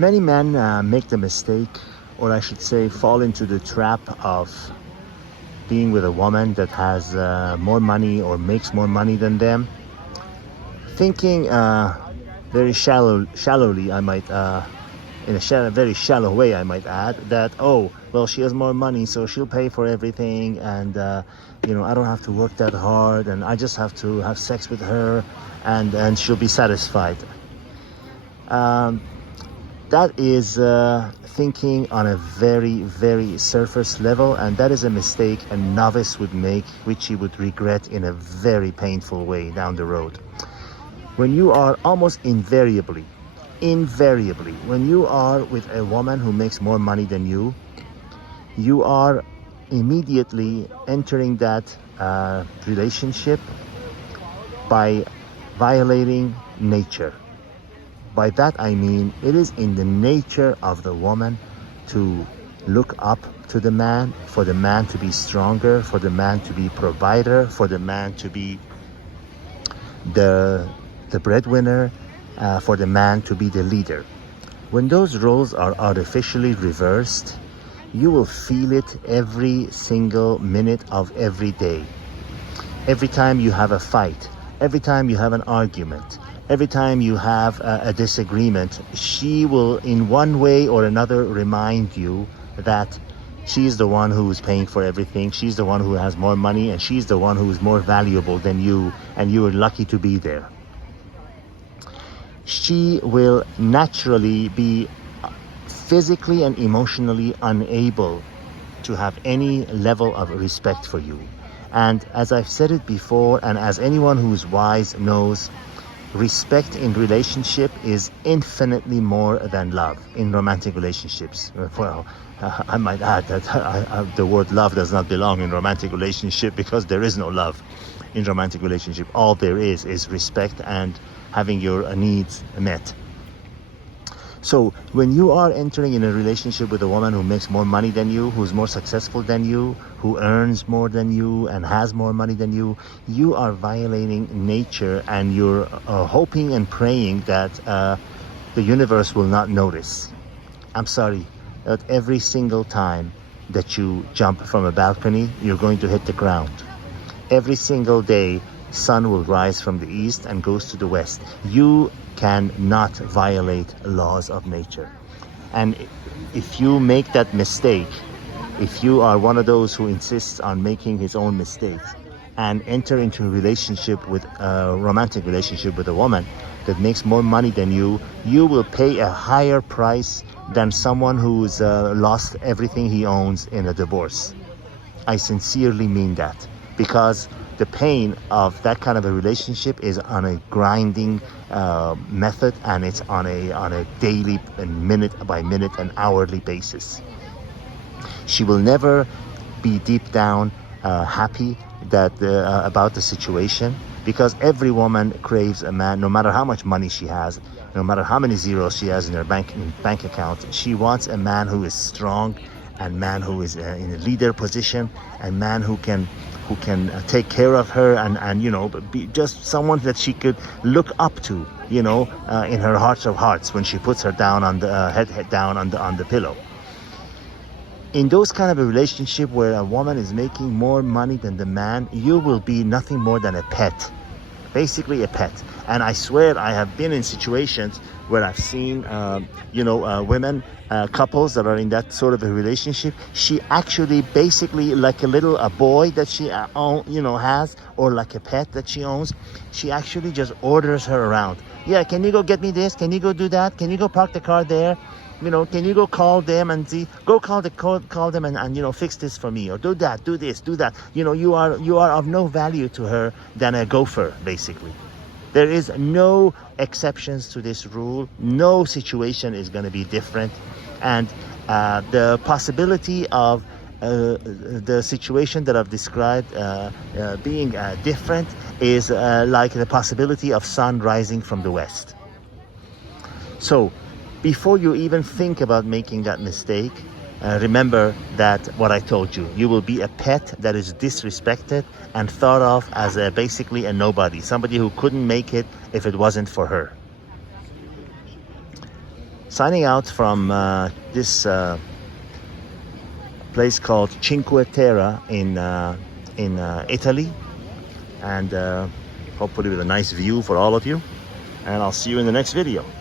Many men make the mistake, or I should say, fall into the trap of being with a woman that has more money or makes more money than them, thinking very shallowly, I might, in a very shallow way, I might add, that, oh, well, she has more money, so she'll pay for everything, and I don't have to work that hard, and I just have to have sex with her, and she'll be satisfied. That is thinking on a very, very surface level, and that is a mistake a novice would make, which he would regret in a very painful way down the road. When you are almost invariably, when you are with a woman who makes more money than you, you are immediately entering that relationship by violating nature. By that I mean, it is in the nature of the woman to look up to the man, for the man to be stronger, for the man to be provider, for the man to be the breadwinner, for the man to be the leader. When those roles are artificially reversed, you will feel it every single minute of every day. Every time you have a fight, every time you have an argument, every time you have a disagreement, she will in one way or another remind you that she's the one who is paying for everything, she's the one who has more money, and she's the one who is more valuable than you, and you are lucky to be there. She will naturally be physically and emotionally unable to have any level of respect for you. And as I've said it before, and as anyone who's wise knows, respect in relationship is infinitely more than love in romantic relationships. Well, I might add that the word love does not belong in romantic relationship, because there is no love in romantic relationship. All there is respect and having your needs met. So when you are entering in a relationship with a woman who makes more money than you, who's more successful than you, who earns more than you and has more money than you, you are violating nature, and you're hoping and praying that the universe will not notice. I'm sorry, that every single time that you jump from a balcony, you're going to hit the ground. Every single day, sun will rise from the east and goes to the west. You cannot violate laws of nature. And if you make that mistake, if you are one of those who insists on making his own mistakes and enter into a relationship with a romantic relationship with a woman that makes more money than you, you will pay a higher price than someone who's lost everything he owns in a divorce. I sincerely mean that, because the pain of that kind of a relationship is on a grinding method, and it's on a daily and minute by minute and hourly basis. She will never be deep down happy that about the situation, because every woman craves a man, no matter how much money she has, no matter how many zeros she has in her bank account. She wants a man who is strong, and man who is in a leader position, and man who can take care of her, and be just someone that she could look up to, in her heart of hearts, when she puts her down on the head down on the pillow. In those kind of a relationship where a woman is making more money than the man, you will be nothing more than a pet, basically a pet. And I swear I have been in situations where I've seen women, couples that are in that sort of a relationship. She actually basically, like a boy that she has, or like a pet that she owns, she actually just orders her around. Yeah, can you go get me this? Can you go do that? Can you go park the car there? Can you go call them and call them and fix this for me, or do that, do this, do that. You are of no value to her than a gopher, basically. There is no exceptions to this rule. No situation is going to be different. And the possibility of the situation that I've described being different is like the possibility of sun rising from the west. So before you even think about making that mistake, remember that what I told you. You will be a pet that is disrespected and thought of as basically a nobody, somebody who couldn't make it if it wasn't for her. Signing out from this place called Cinque Terre in Italy, and hopefully with a nice view for all of you. And I'll see you in the next video.